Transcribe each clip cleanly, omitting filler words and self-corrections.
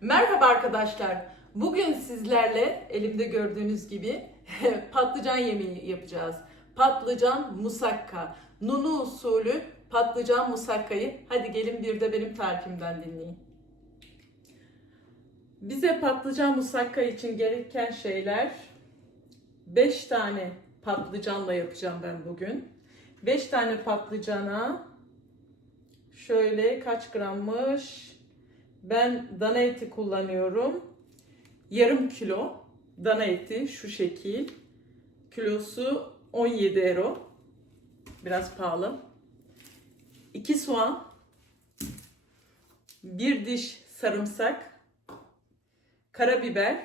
Merhaba arkadaşlar. Bugün sizlerle elimde gördüğünüz gibi patlıcan yemeği yapacağız. Patlıcan musakka. Nunu usulü patlıcan musakkayı. Hadi gelin bir de benim tarifimden dinleyin. Bize patlıcan musakka için gereken şeyler 5 tane patlıcanla yapacağım ben bugün. 5 tane patlıcana şöyle kaç grammış? Ben dana eti kullanıyorum. Yarım kilo dana eti şu şekil. Kilosu 17 euro. Biraz pahalı. 2 soğan. 1 diş sarımsak. Karabiber.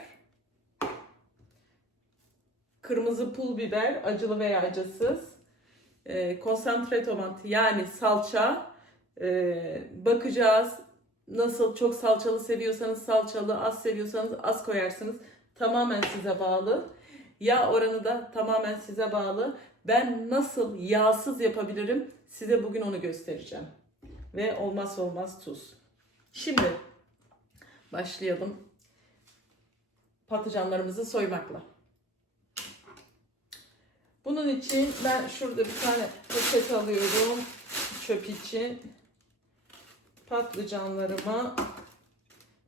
Kırmızı pul biber, acılı veya acısız. Konsantre tomat yani salça. Bakacağız. Nasıl çok salçalı seviyorsanız salçalı, az seviyorsanız az koyarsınız. Tamamen size bağlı. Yağ oranı da tamamen size bağlı. Ben nasıl yağsız yapabilirim size bugün onu göstereceğim. Ve olmazsa olmaz tuz. Şimdi başlayalım patlıcanlarımızı soymakla. Bunun için ben şurada bir tane poşet alıyorum çöp için. Patlıcanlarıma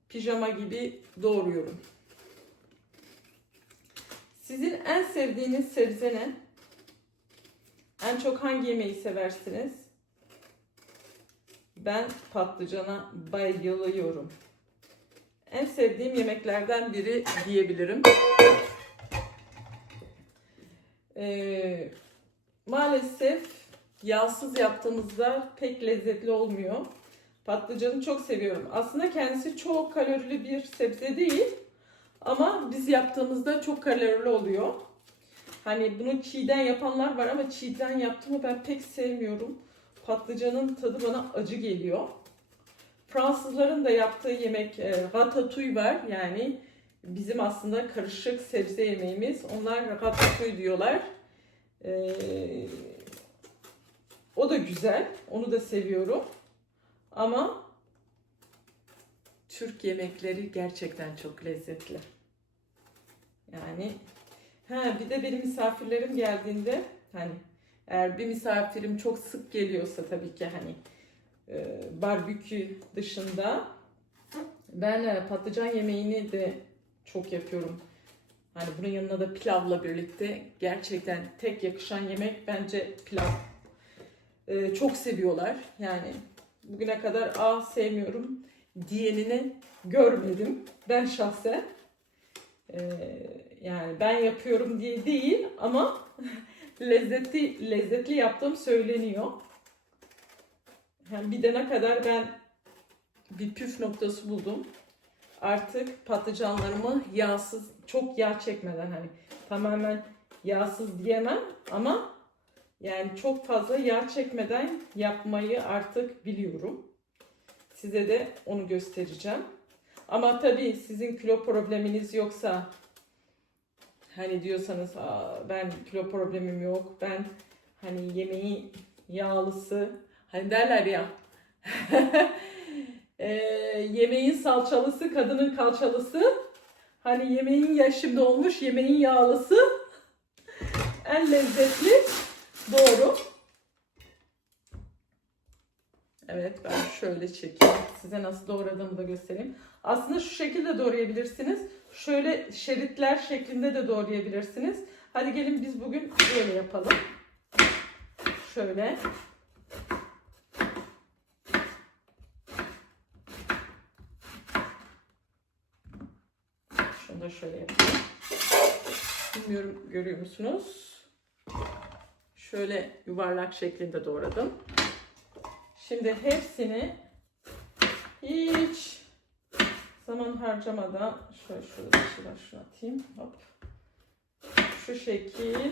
pijama gibi doğruyorum. Sizin en sevdiğiniz sebze ne? En çok hangi yemeği seversiniz? Ben patlıcana bayılıyorum. En sevdiğim yemeklerden biri diyebilirim. Maalesef yağsız yaptığımızda pek lezzetli olmuyor. Patlıcanı çok seviyorum. Aslında kendisi çok kalorili bir sebze değil. Ama biz yaptığımızda çok kalorili oluyor. Hani bunu çiğden yapanlar var ama çiğden yaptığımı ben pek sevmiyorum. Patlıcanın tadı bana acı geliyor. Fransızların da yaptığı yemek ratatouille var. Yani bizim aslında karışık sebze yemeğimiz. Onlar ratatouille diyorlar. O da güzel. Onu da seviyorum. Ama Türk yemekleri gerçekten çok lezzetli. Yani bir de benim misafirlerim geldiğinde hani eğer bir misafirim çok sık geliyorsa tabii ki hani barbekü dışında ben patlıcan yemeğini de çok yapıyorum. Hani bunun yanına da pilavla birlikte gerçekten tek yakışan yemek bence pilav. Çok seviyorlar. Yani bugüne kadar sevmiyorum diyenini görmedim ben şahsen. Yani ben yapıyorum diye değil ama lezzetli yaptığım söyleniyor. Yani bir de ne kadar ben bir püf noktası buldum. Artık patlıcanlarımı yağsız, çok yağ çekmeden hani tamamen yağsız diyemem ama yani çok fazla yağ çekmeden yapmayı artık biliyorum. Size de onu göstereceğim. Ama tabii sizin kilo probleminiz yoksa hani diyorsanız ben kilo problemim yok. Ben hani yemeği yağlısı hani derler ya yemeğin salçalısı kadının kalçalısı. Hani yemeğin yaşında olmuş yemeğin yağlısı en lezzetli. Doğru. Evet ben şöyle çekeyim. Size nasıl doğradığımı da göstereyim. Aslında şu şekilde doğrayabilirsiniz. Şöyle şeritler şeklinde de doğrayabilirsiniz. Hadi gelin biz bugün böyle yapalım. Şöyle. Şunu da şöyle yapayım. Bilmiyorum görüyor musunuz? Şöyle yuvarlak şeklinde doğradım. Şimdi hepsini hiç zaman harcamadan şöyle şunu atayım. Hop. Şu şekil.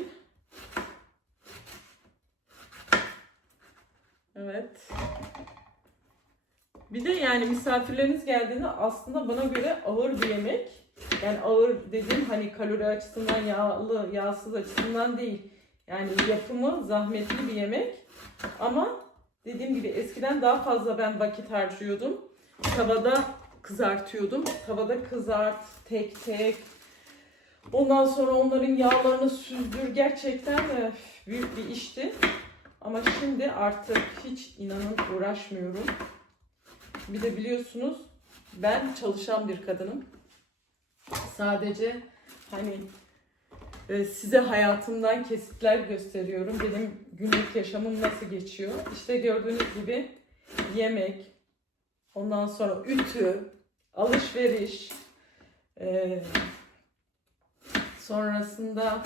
Evet. Bir de yani misafirleriniz geldiğinde aslında bana göre ağır bir yemek. Yani ağır dediğim hani kalori açısından yağlı, yağsız açısından değil. Yani yapımı zahmetli bir yemek. Ama dediğim gibi eskiden daha fazla ben vakit harcıyordum. Tavada kızartıyordum. Tavada kızart tek tek. Ondan sonra onların yağlarını süzdür. Gerçekten büyük bir işti. Ama şimdi artık hiç inanın uğraşmıyorum. Bir de biliyorsunuz ben çalışan bir kadınım. Sadece hani size hayatımdan kesitler gösteriyorum. Benim günlük yaşamım nasıl geçiyor. İşte gördüğünüz gibi yemek, ondan sonra ütü, alışveriş, sonrasında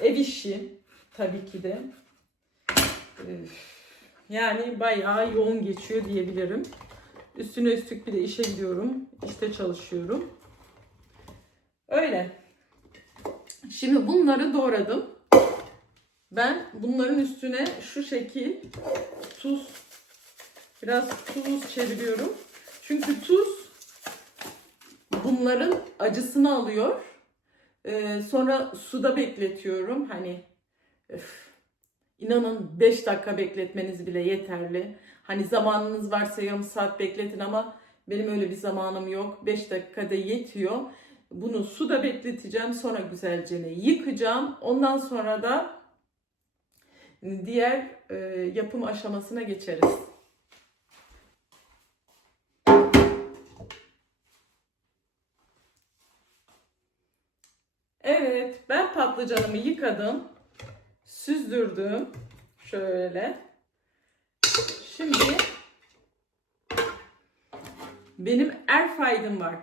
ev işi tabii ki de. Yani bayağı yoğun geçiyor diyebilirim. Üstüne üstlük bir de işe gidiyorum. İşte çalışıyorum. Öyle. Şimdi bunları doğradım. Ben bunların üstüne şu şekil biraz tuz çeviriyorum. Çünkü tuz bunların acısını alıyor. Sonra suda bekletiyorum. Hani inanın 5 dakika bekletmeniz bile yeterli. Hani zamanınız varsa yarım saat bekletin ama benim öyle bir zamanım yok. 5 dakikada yetiyor. Bunu suda bekleteceğim. Sonra güzelce yıkayacağım. Ondan sonra da diğer yapım aşamasına geçeriz. Evet, ben patlıcanımı yıkadım. Süzdürdüm. Şöyle. Şimdi benim airfryer'ım var.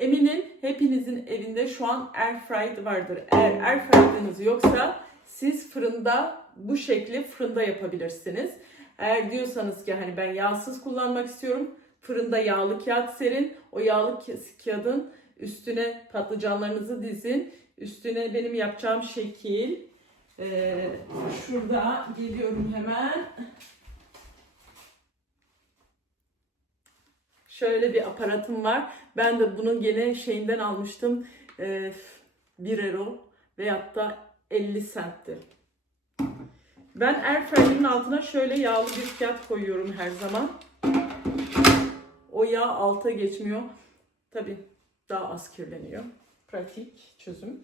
Eminim hepinizin evinde şu an airfryer vardır. Eğer airfryer'ınız yoksa siz fırında bu şekli fırında yapabilirsiniz. Eğer diyorsanız ki hani ben yağsız kullanmak istiyorum. Fırında yağlı kağıt serin. O yağlı kağıdın üstüne patlıcanlarınızı dizin. Üstüne benim yapacağım şekil. Şurada geliyorum hemen. Şöyle bir aparatım var. Ben de bunun gene şeyinden almıştım. 1 euro veyahut da 50 centti. Ben airfryer'ın altına şöyle yağlı bir kağıt koyuyorum her zaman. O yağ alta geçmiyor. Tabii daha az kirleniyor. Pratik çözüm.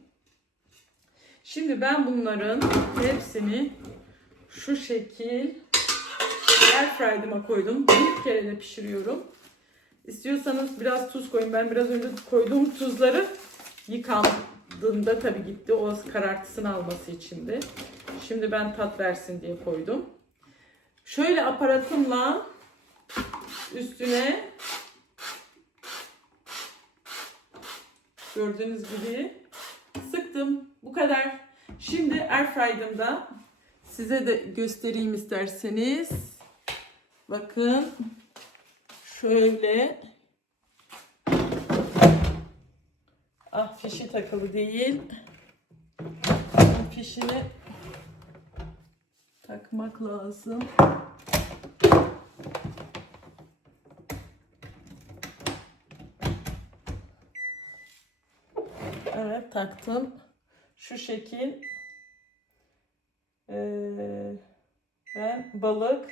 Şimdi ben bunların hepsini şu şekil airfryer'ıma koydum. Bir kere de pişiriyorum. İstiyorsanız biraz tuz koyun. Ben biraz önce koyduğum tuzları yıkandığında tabii gitti. O karartısını alması içindi. Şimdi ben tat versin diye koydum. Şöyle aparatımla üstüne gördüğünüz gibi sıktım. Bu kadar. Şimdi airfryer'ımda size de göstereyim isterseniz. Bakın. Şöyle. Fişi takılı değil. Fişini takmak lazım. Evet, taktım. Şu şekil. Ben balık,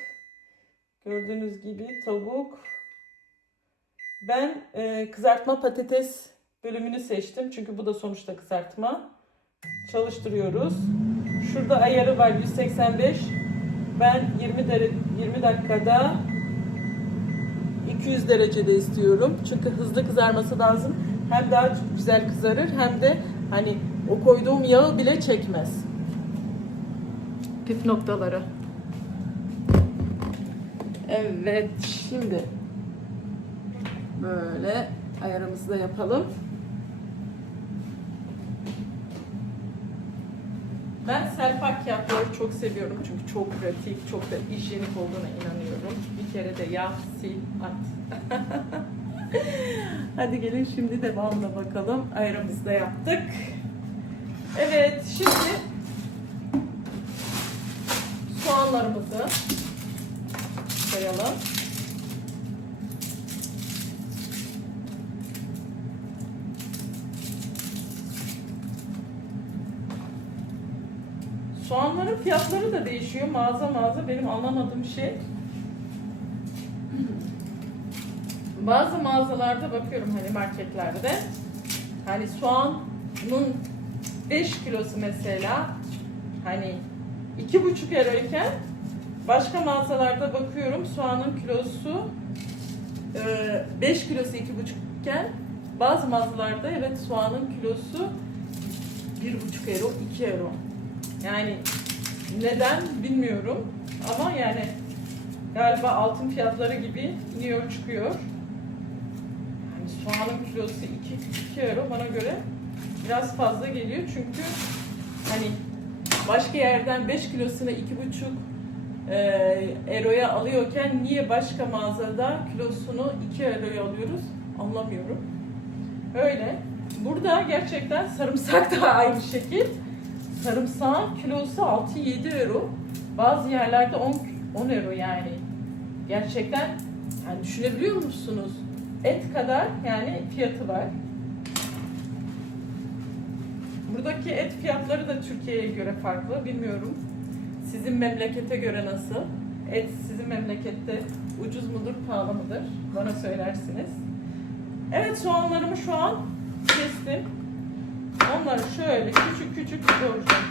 gördüğünüz gibi tavuk. Ben kızartma patates bölümünü seçtim. Çünkü bu da sonuçta kızartma. Çalıştırıyoruz. Şurada ayarı var 185. Ben 20 dakikada 200 derecede istiyorum. Çünkü hızlı kızarması lazım. Hem daha güzel kızarır hem de hani o koyduğum yağı bile çekmez. Püf noktaları. Evet, şimdi böyle ayarımızı da yapalım. Ben selpak kağıtları çok seviyorum çünkü çok pratik, çok da hijyenik olduğuna inanıyorum. Bir kere de yağ, sil, at. Hadi gelin şimdi devamına bakalım. Ayarımızı da yaptık. Evet, şimdi soğanlarımızı koyalım. Soğanların fiyatları da değişiyor mağaza mağaza. Benim anlamadığım şey Bazı mağazalarda bakıyorum hani marketlerde. Hani soğanın 5 kilosu mesela hani 2,5 euro iken başka mağazalarda bakıyorum soğanın kilosu 5 kilosu 2,5 iken bazı mağazalarda evet soğanın kilosu 1,5 euro 2 euro. Yani neden bilmiyorum ama yani galiba altın fiyatları gibi iniyor çıkıyor. Yani soğanın kilosu 2 euro bana göre biraz fazla geliyor çünkü hani başka yerden 5 kilosunu 2,5 euroya alıyorken niye başka mağazada kilosunu 2 euroya alıyoruz anlamıyorum. Öyle. Burada gerçekten sarımsak da aynı şekil. Sarımsağın kilosu 6-7 euro. Bazı yerlerde 10 euro yani. Gerçekten yani düşünebiliyor musunuz? Et kadar yani fiyatı var. Buradaki et fiyatları da Türkiye'ye göre farklı. Bilmiyorum. Sizin memlekete göre nasıl? Et sizin memlekette ucuz mudur, pahalı mıdır? Bana söylersiniz. Evet, soğanlarımı şu an kestim. Onları şöyle küçük küçük doğrayacağım.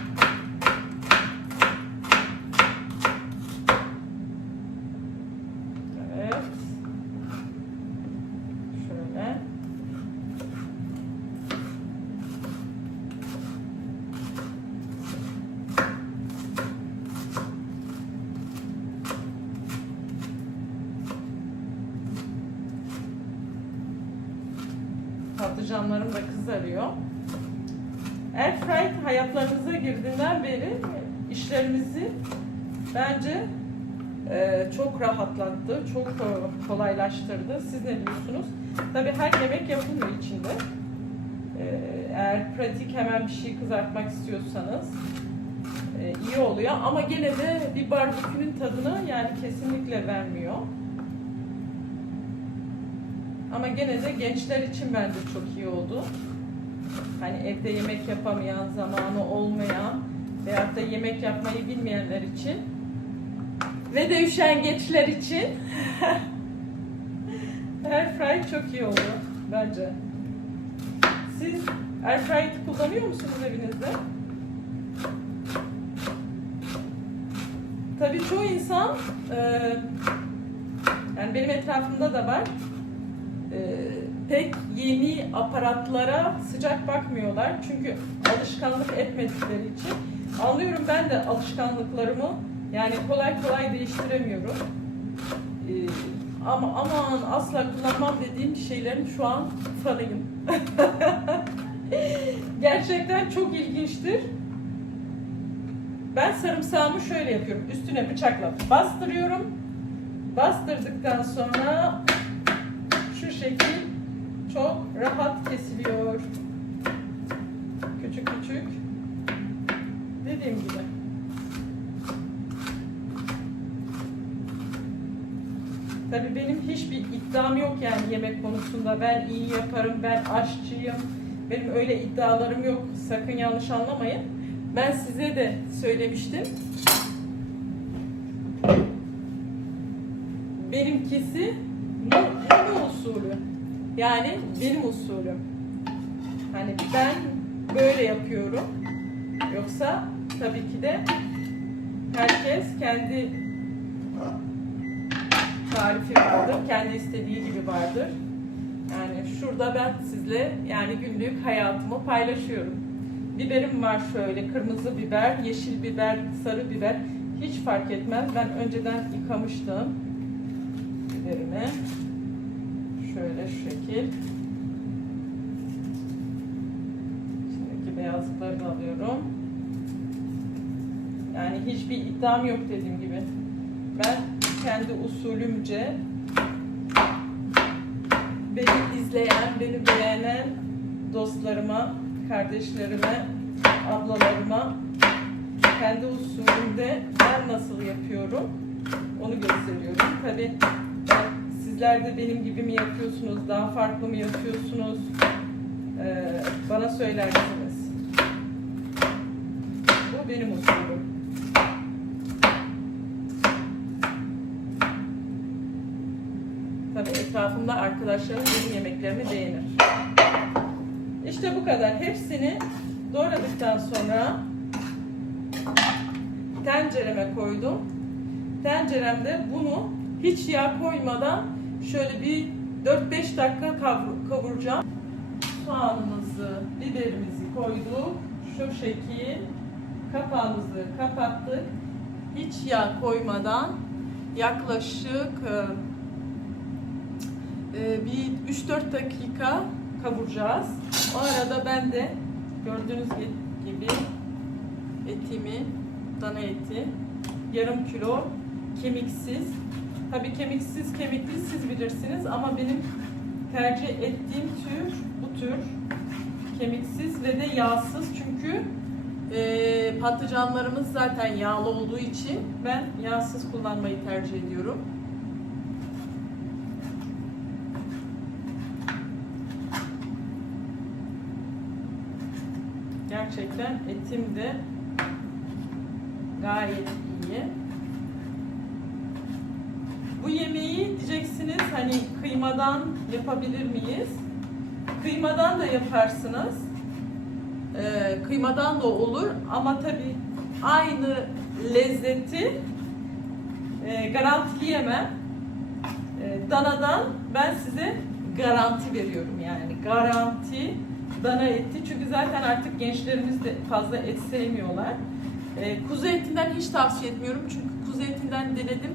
Evet. Şöyle. Patlıcanlarım da kızarıyor. Airfryer hayatlarınıza girdiğinden beri işlerimizi bence çok rahatlattı, çok kolaylaştırdı. Siz ne diyorsunuz? Tabii her yemek yapılmıyor içinde. Eğer pratik hemen bir şey kızartmak istiyorsanız iyi oluyor. Ama gene de bir barbekünün tadını yani kesinlikle vermiyor. Ama gene de gençler için bence çok iyi oldu. Hani evde yemek yapamayan, zamanı olmayan veyahut da yemek yapmayı bilmeyenler için ve de üşengeçler için Airfryer çok iyi oldu bence. Siz Airfryer kullanıyor musunuz evinizde? Tabii çoğu insan yani benim etrafımda da var. Pek yeni aparatlara sıcak bakmıyorlar. Çünkü alışkanlık etmedikleri için. Anlıyorum, ben de alışkanlıklarımı yani kolay kolay değiştiremiyorum. Ama aman asla kullanmam dediğim şeylerin şu an fanıyım. Gerçekten çok ilginçtir. Ben sarımsağımı şöyle yapıyorum. Üstüne bıçakla bastırıyorum. Bastırdıktan sonra şu şekil çok rahat kesiliyor. Küçük küçük. Dediğim gibi. Tabii benim hiçbir iddiam yok yani yemek konusunda. Ben iyi yaparım, ben aşçıyım. Benim öyle iddialarım yok. Sakın yanlış anlamayın. Ben size de söylemiştim. Benimkisi bu usulü. Yani benim usulüm. Hani ben böyle yapıyorum. Yoksa tabii ki de herkes kendi tarifi vardır. Kendi istediği gibi vardır. Yani şurada ben sizle yani günlük hayatımı paylaşıyorum. Biberim var şöyle. Kırmızı biber, yeşil biber, sarı biber. Hiç fark etmez. Ben önceden yıkamıştım biberimi. Şöyle şu şekil. Şimdiki beyazlıkları da alıyorum. Yani hiçbir iddiam yok dediğim gibi. Ben kendi usulümce beni izleyen, beni beğenen dostlarıma, kardeşlerime, ablalarıma kendi usulümde ben nasıl yapıyorum onu gösteriyorum. Tabii sizler de benim gibi mi yapıyorsunuz, daha farklı mı yapıyorsunuz? Bana söylersiniz. Bu benim usulüm. tabii etrafımda arkadaşlarım benim yemeklerimi beğenir. İşte bu kadar. Hepsini doğradıktan sonra tencereme koydum. Tenceremde bunu hiç yağ koymadan şöyle bir 4-5 dakika kavuracağım. Soğanımızı, biberimizi koyduk. Şu şekil kapağımızı kapattık. Hiç yağ koymadan yaklaşık bir 3-4 dakika kavuracağız. O arada ben de gördüğünüz gibi etimi, dana eti, yarım kilo kemiksiz. Tabii kemiksiz, kemikli siz bilirsiniz ama benim tercih ettiğim tür bu tür. Kemiksiz ve de yağsız çünkü patlıcanlarımız zaten yağlı olduğu için ben yağsız kullanmayı tercih ediyorum. Gerçekten etim de gayet iyi. Bu yemeği diyeceksiniz hani kıymadan yapabilir miyiz? Kıymadan da yaparsınız. Kıymadan da olur ama tabii aynı lezzeti garantileyemem. Danadan ben size garanti veriyorum yani garanti dana eti çünkü zaten artık gençlerimiz de fazla et sevmiyorlar. Kuzu etinden hiç tavsiye etmiyorum çünkü kuzu etinden denedim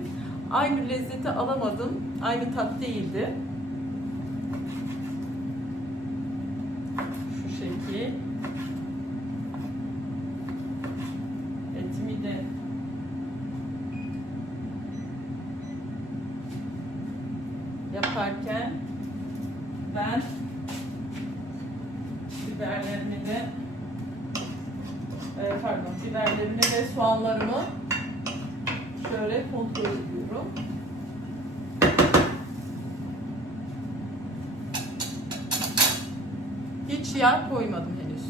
aynı lezzeti alamadım, aynı tat değildi. Şu şekil. Etimi de yaparken ben biberlerimi ve soğanlarımı şöyle kontrol ediyorum. Hiç yağ koymadım henüz.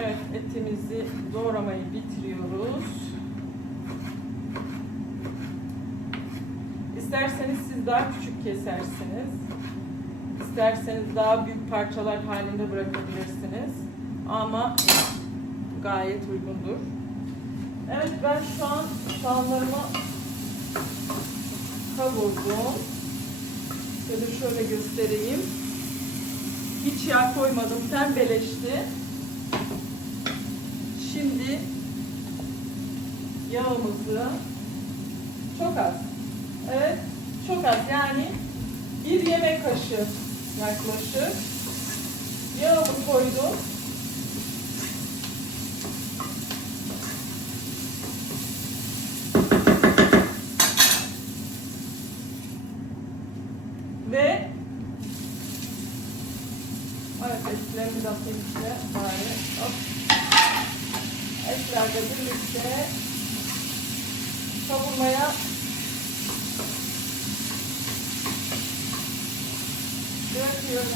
Evet, etimizi doğramayı bitiriyoruz. İsterseniz siz daha küçük kesersiniz. İsterseniz daha büyük parçalar halinde bırakabilirsiniz. Ama gayet uygundur. Evet, ben şu an soğanlarımı kavurdum. Şöyle göstereyim. Hiç yağ koymadım, pembeleşti. Şimdi yağımızı çok az. Evet, çok az yani bir yemek kaşığı yaklaşık yağımı koydum. Ve etlerimi de atayım içine bari. Etlerle birlikte kavurmaya döküyorum.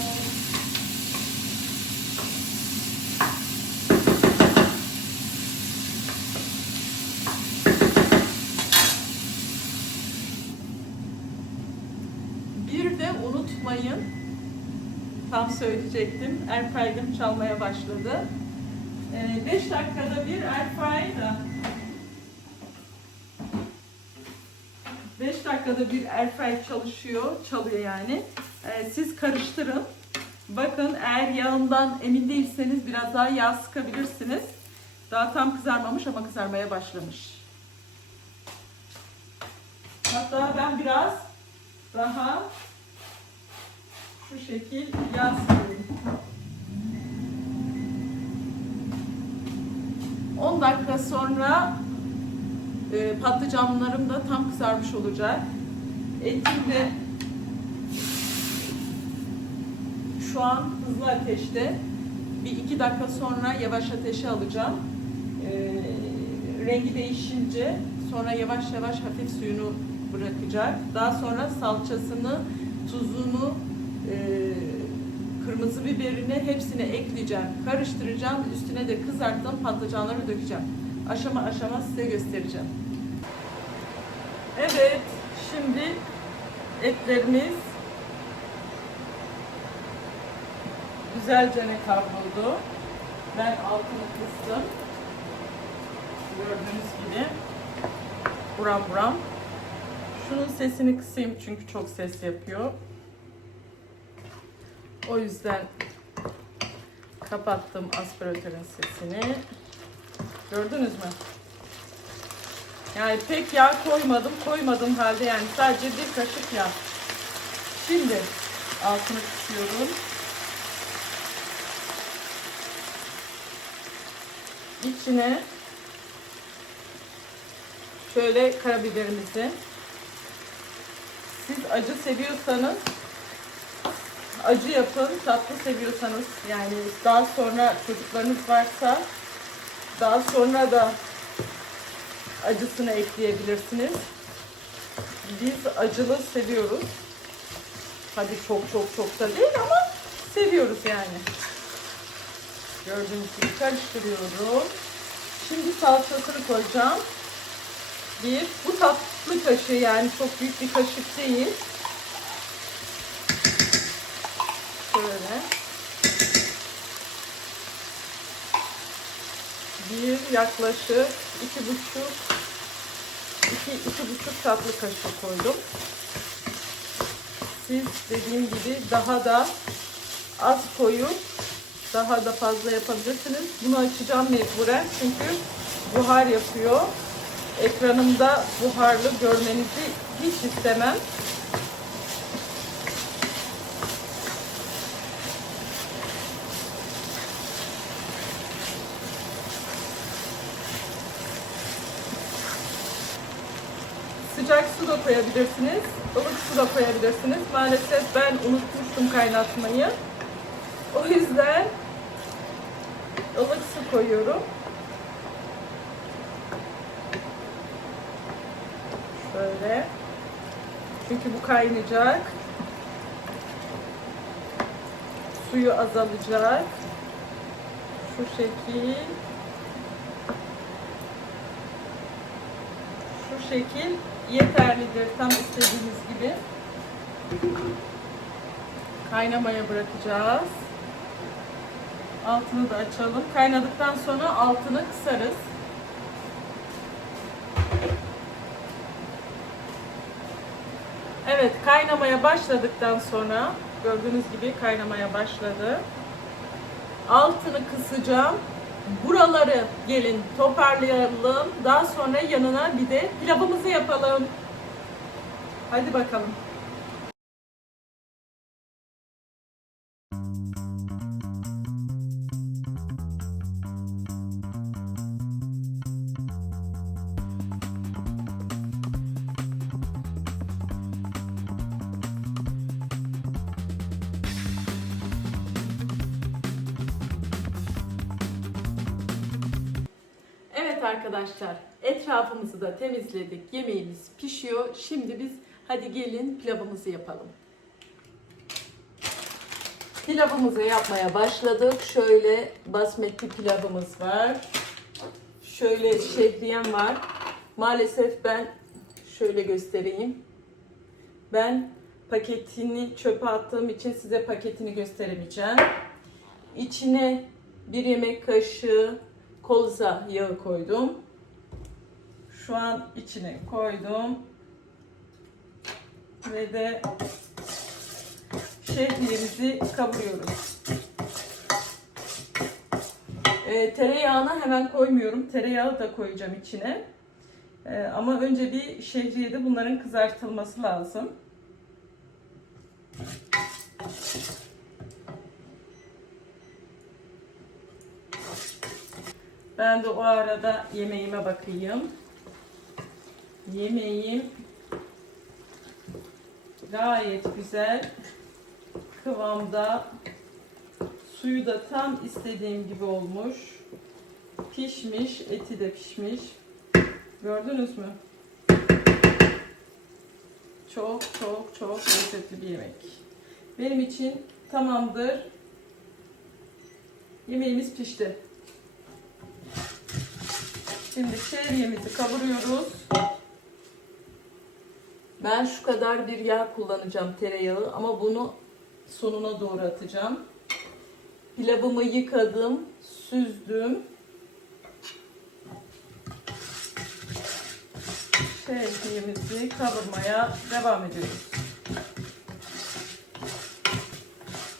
Bir de unutmayın, tam söyleyecektim, airfryer'ım çalmaya başladı. 5 dakikada bir airfryer'da 5 dakikada bir airfryer çalıyor yani. Siz karıştırın. Bakın, eğer yağından emin değilseniz biraz daha yağ sıkabilirsiniz. Daha tam kızarmamış ama kızarmaya başlamış. Hatta ben biraz daha şu şekil yağ sıkıyorum. 10 dakika sonra patlıcanlarım da tam kızarmış olacak. Etim de şu an hızlı ateşte. Bir 2 dakika sonra yavaş ateşe alacağım. Rengi değişince sonra yavaş yavaş hafif suyunu bırakacak. Daha sonra salçasını, tuzunu, kırmızı biberini hepsini ekleyeceğim. Karıştıracağım. Üstüne de kızarttığım patlıcanları dökeceğim. Aşama aşama size göstereceğim. Evet, şimdi etlerimiz güzelce kavruldu. Ben altını kıstım. Gördüğünüz gibi. Buram buram. Şunun sesini kısayım çünkü çok ses yapıyor. O yüzden kapattım aspiratörün sesini. Gördünüz mü? Yani pek yağ koymadım halde, yani sadece bir kaşık yağ. Şimdi altını kısıyorum. İçine şöyle karabiberimizi, siz acı seviyorsanız acı yapın, tatlı seviyorsanız, yani daha sonra çocuklarınız varsa daha sonra da acısını ekleyebilirsiniz. Biz acılı seviyoruz. Hadi çok da değil ama seviyoruz yani. Gördüğünüz gibi karıştırıyorum. Şimdi salçasını koyacağım. Bu tatlı kaşığı, yani çok büyük bir kaşık değil. Şöyle. Yaklaşık 2,5 tatlı kaşığı koydum. Siz dediğim gibi daha da az koyup daha da fazla yapabilirsiniz. Bunu açacağım mecburen çünkü buhar yapıyor. Ekranımda buharlı görmenizi hiç istemem. Sıcak su da koyabilirsiniz, ılık su da koyabilirsiniz. Maalesef ben unutmuştum kaynatmayı. O yüzden ılık su koyuyorum. Şöyle. Çünkü bu kaynayacak. Suyu azalacak. Şu şekil. Şu şekil yeterlidir. Tam istediğiniz gibi. Kaynamaya bırakacağız. Altını da açalım. Kaynadıktan sonra altını kısarız. Evet, kaynamaya başladıktan sonra gördüğünüz gibi kaynamaya başladı. Altını kısacağım. Buraları gelin toparlayalım. Daha sonra yanına bir de pilavımızı yapalım. Hadi bakalım. Evet arkadaşlar, etrafımızı da temizledik. Yemeğimiz pişiyor. Şimdi biz hadi gelin pilavımızı yapalım. Pilavımızı yapmaya başladık. Şöyle basmati pilavımız var. Şöyle şehriyem var. Maalesef ben şöyle göstereyim. Ben paketini çöpe attığım için size paketini gösteremeyeceğim. İçine 1 yemek kaşığı kolza yağı koydum. Şu an içine koydum. Ve de şehriyemizi kavuruyoruz. Tereyağını hemen koymuyorum. Tereyağı da koyacağım içine. Ama önce bir şehriyede bunların kızartılması lazım. Ben de o arada yemeğime bakayım. Yemeğim gayet güzel kıvamda. Suyu da tam istediğim gibi olmuş. Pişmiş, eti de pişmiş. Gördünüz mü? Çok lezzetli bir yemek. Benim için tamamdır. Yemeğimiz pişti. Şimdi şehriyemizi kavuruyoruz. Ben şu kadar bir yağ kullanacağım, tereyağı, ama bunu sonuna doğru atacağım. Pilavımı yıkadım, süzdüm. Şehriyemizi kavurmaya devam ediyoruz.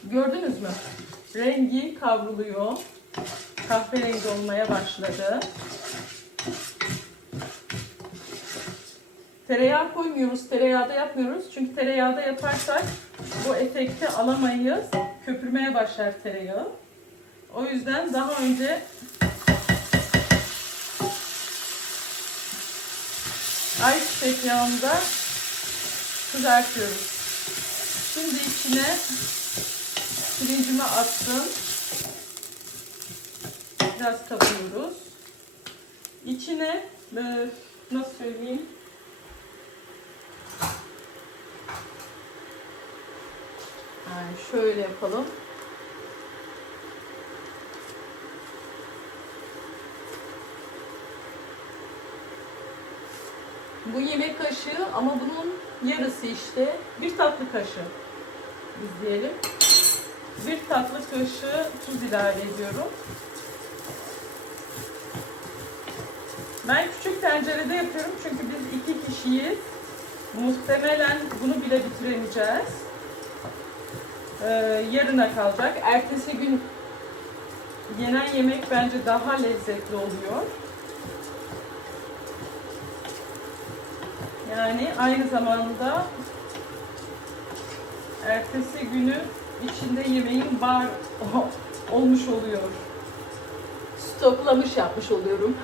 Gördünüz mü? Rengi kavruluyor. Kahverengi olmaya başladı. Tereyağı koymuyoruz, tereyağda yapmıyoruz. Çünkü tereyağda yaparsak bu efekti alamayız. Köpürmeye başlar tereyağı. O yüzden daha önce ayçiçek yağında kızartıyoruz. Şimdi içine pirincimi attım. Biraz kavuruyoruz. İçine nasıl söyleyeyim? Yani şöyle yapalım. Bu yemek kaşığı, ama bunun yarısı işte. Bir tatlı kaşığı biz diyelim. Bir tatlı kaşığı tuz ilave ediyorum. Ben küçük tencerede yapıyorum çünkü biz 2 kişiyiz. Muhtemelen bunu bile bitiremeyeceğiz. Yarına kalacak. Ertesi gün yenen yemek bence daha lezzetli oluyor. Yani aynı zamanda ertesi günü içinde yemeğin var olmuş oluyor. Stoklamış yapmış oluyorum.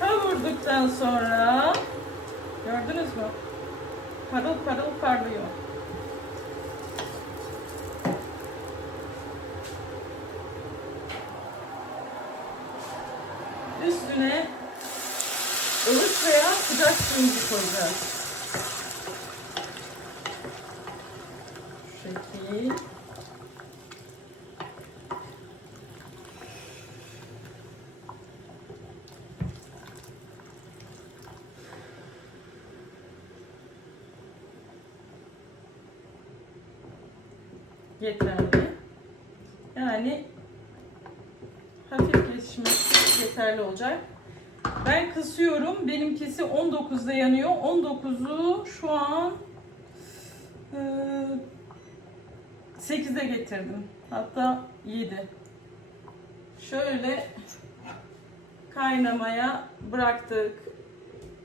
Kavurduktan sonra gördünüz mü? Parıl parıl parlıyor. Üstüne ılık veya sıcak suyumuzu koyacağız. Şu şekil. Yeterli. Yani hafif geçmesi yeterli olacak. Ben kısıyorum. Benimkisi 19'da yanıyor. 19'u şu an 8'e getirdim. Hatta 7. Şöyle kaynamaya bıraktık.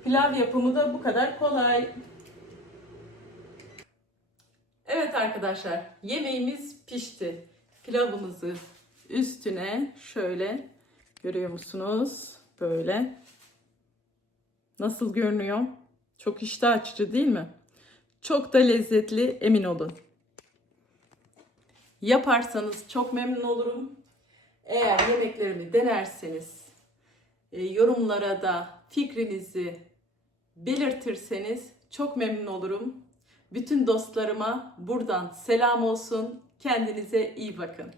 Pilav yapımı da bu kadar kolay. Evet arkadaşlar, yemeğimiz pişti. Pilavımızı üstüne şöyle, görüyor musunuz? Böyle. Nasıl görünüyor? Çok iştah açıcı değil mi? Çok da lezzetli, emin olun. Yaparsanız çok memnun olurum. Eğer yemeklerimi denerseniz yorumlara da fikrinizi belirtirseniz çok memnun olurum. Bütün dostlarıma buradan selam olsun. Kendinize iyi bakın.